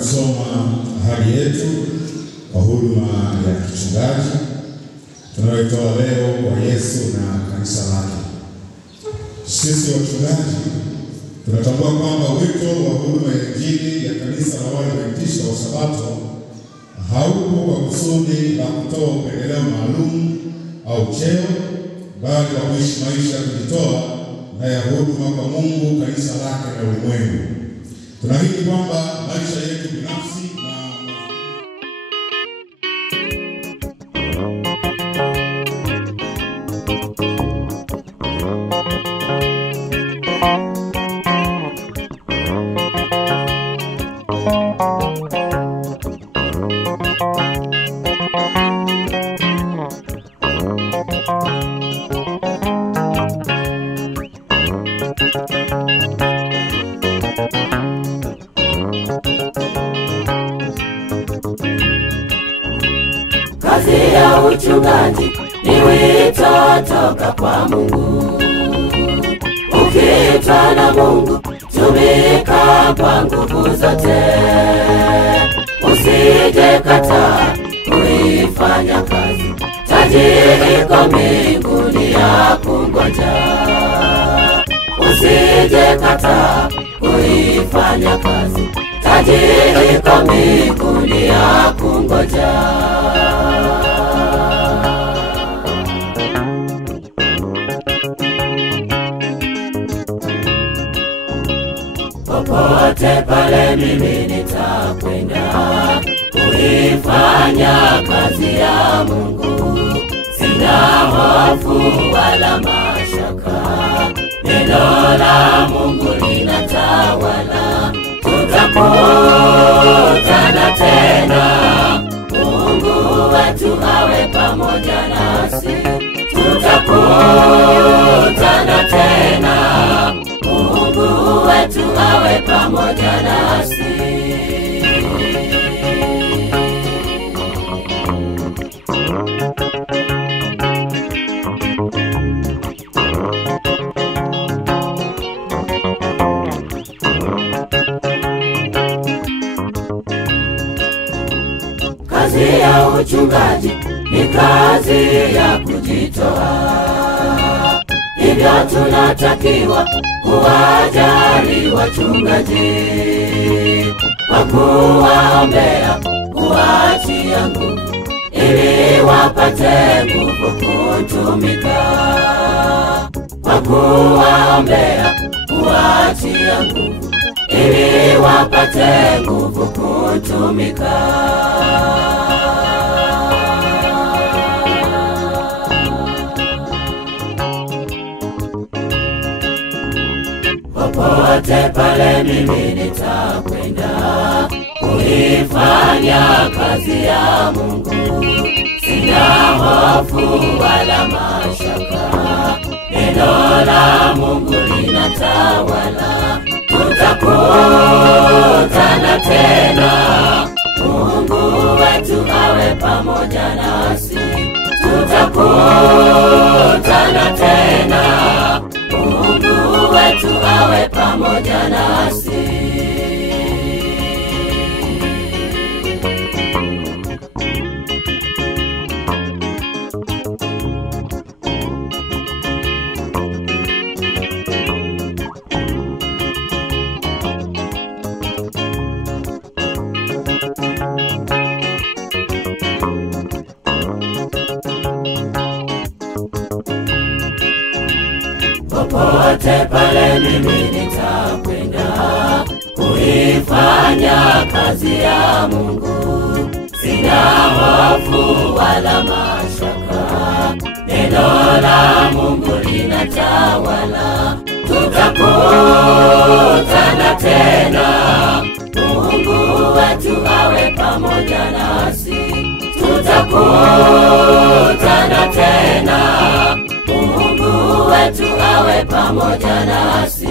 kusoma ahadi yetu kwa huduma ya kichungaji tunayoitoa leo kwa Yesu na kanisa lake. Sisi wachungaji tunatambua kwamba wito wa huduma ya Injili ya kanisa la Waadventista wa Sabato haupo kwa kusudi la kutoa upendeleo maalum au cheo, bali kwa kuishi maisha ya kujitoa na ya huduma kwa Mungu, kanisa lake na ulimwengu. Tunaamini kwamba maisha yetu binafsi kazi ya uchungaji ni wito toka kwa Mungu. Ukiitwa na Mungu, tumika kwa nguvu zote. Usije kataa kuifanya kazi, taji iko mbinguni ya kungoja. Usije kataa kuifanya kazi, taji iko mbinguni ya kungoja. Popote pale mimi nitakwenda kuifanya kazi ya Mungu. Sina hofu wala mashaka, neno la Mungu linatawala. Tutakutana tena, Mungu wetu awe pamoja nasi. Tutakutana tena, Mungu wetu awe pamoja nasi. Kazi ya uchungaji ni kazi ya kujitoa. Hivyo tunatakiwa kuwajali wachungaji, kwa kuwaombea, kuwatia nguvu, ili wapate nguvu kutumika. Kwa kuwaombea, kuwatia nguvu, ili wapate nguvu kutumika. Popote pale mimi nitakwenda kuifanya kazi ya Mungu. Sina hofu wala mashaka, neno la Mungu linatawala. Tutakutana tena, Mungu wetu awe pamoja nasi. Tutakutana tena, Mungu wetu awe pamoja nasi. Popote pale mimi nitakwenda kuifanya kazi ya Mungu. Sina hofu wala mashaka, neno la Mungu linatawala. Tutakutana tena, Mungu wetu awe pamoja nasi. Tutakutana tena, Mungu wetu awe pamoja nasi.